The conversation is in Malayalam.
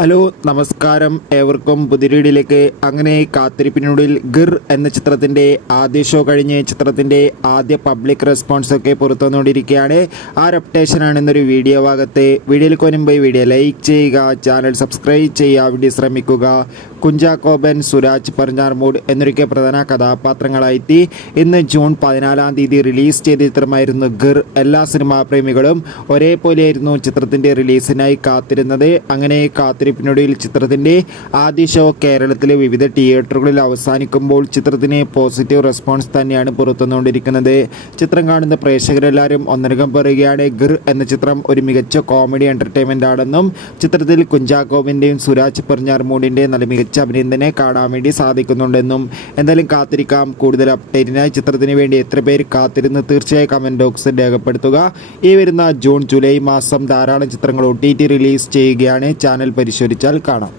ഹലോ നമസ്കാരം, ഏവർക്കും പുതിയ അങ്ങനെ കാത്തിരിപ്പിനുള്ളിൽ ഗിർ എന്ന ചിത്രത്തിൻ്റെ ആദ്യ ഷോ കഴിഞ്ഞ് ചിത്രത്തിൻ്റെ ആദ്യ പബ്ലിക് റെസ്പോൺസൊക്കെ പുറത്തു വന്നുകൊണ്ടിരിക്കുകയാണ്. ആ അപ്ഡേഷനാണ് ഇന്നൊരു വീഡിയോ ഭാഗത്ത്. വീഡിയോയിൽ കൊനുമ്പ് വീഡിയോ ലൈക്ക് ചെയ്യുക, ചാനൽ സബ്സ്ക്രൈബ് ചെയ്യാൻ വേണ്ടി ശ്രമിക്കുക. കുഞ്ചാക്കോബൻ, സുരാജ് പരഞ്ഞാർമൂട് എന്നൊക്കെ പ്രധാന കഥാപാത്രങ്ങളായി ഇന്ന് ജൂൺ 14 റിലീസ് ചെയ്ത ചിത്രമായിരുന്നു ഗിർ. എല്ലാ സിനിമാ പ്രേമികളും ഒരേപോലെയായിരുന്നു ചിത്രത്തിൻ്റെ റിലീസിനായി കാത്തിരുന്നത്. അങ്ങനെ കാത്തിരിപ്പിനൊടുവിൽ ചിത്രത്തിൻ്റെ ആദ്യ ഷോ കേരളത്തിലെ വിവിധ തിയേറ്ററുകളിൽ അവസാനിക്കുമ്പോൾ ചിത്രത്തിന് പോസിറ്റീവ് റെസ്പോൺസ് തന്നെയാണ് പുറത്തുവന്നുകൊണ്ടിരിക്കുന്നത്. ചിത്രം കാണുന്ന പ്രേക്ഷകരെല്ലാവരും ഒന്നടങ്കം പറയുകയാണ് ഗിർ എന്ന ചിത്രം ഒരു മികച്ച കോമഡി എൻ്റർടൈൻമെൻ്റ് ആണെന്നും ചിത്രത്തിൽ കുഞ്ചാക്കോബിൻ്റെയും സുരാജ് പരഞ്ഞാർമൂടിൻ്റെയും നല്ല മികച്ച അഭിനയം തന്നെ കാണാൻ വേണ്ടി സാധിക്കുന്നുണ്ടെന്നും. എന്തായാലും കാത്തിരിക്കാം. കൂടുതൽ അപ്ഡേറ്റിനായി ചിത്രത്തിന് വേണ്ടി എത്ര പേര് കാത്തിരുന്ന് തീർച്ചയായും കമൻറ്റ് ബോക്സിൽ രേഖപ്പെടുത്തുക. ഈ വരുന്ന ജൂൺ ജൂലൈ മാസം ധാരാളം ചിത്രങ്ങൾ OTT റിലീസ് ചെയ്യുകയാണ്. ചാനൽ പരിശോധിച്ചാൽ കാണാം.